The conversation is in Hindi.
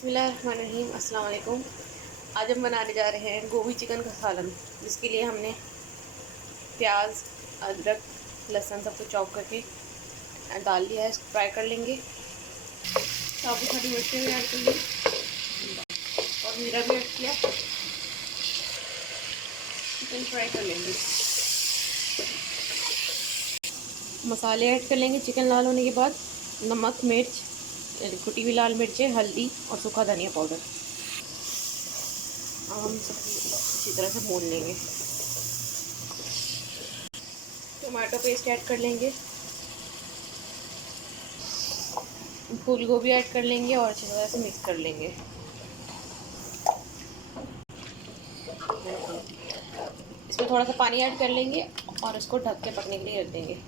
बिस्मिल्लाहिर्रहमानिर्रहीम, अस्सलाम वालेकुम। आज हम बनाने जा रहे हैं गोभी चिकन का सालन, जिसके लिए हमने प्याज, अदरक, लहसुन सब कुछ चॉप करके डाल लिया है। इसको फ्राई कर लेंगे। साबुत हरी मिर्चें भी ऐड करेंगे और जीरा भी ऐड किया। चिकन फ्राई कर लेंगे। मसाले ऐड कर लेंगे। चिकन लाल होने के बाद नमक, मिर्च, कुटी हुई लाल मिर्चें, हल्दी और सूखा धनिया पाउडर। अब हम सब अच्छी तरह से भून लेंगे। टमाटो पेस्ट ऐड कर लेंगे। फूल गोभी ऐड कर लेंगे और अच्छी तरह से मिक्स कर लेंगे। इसमें थोड़ा सा पानी ऐड कर लेंगे और इसको ढक के पकने के लिए रख देंगे।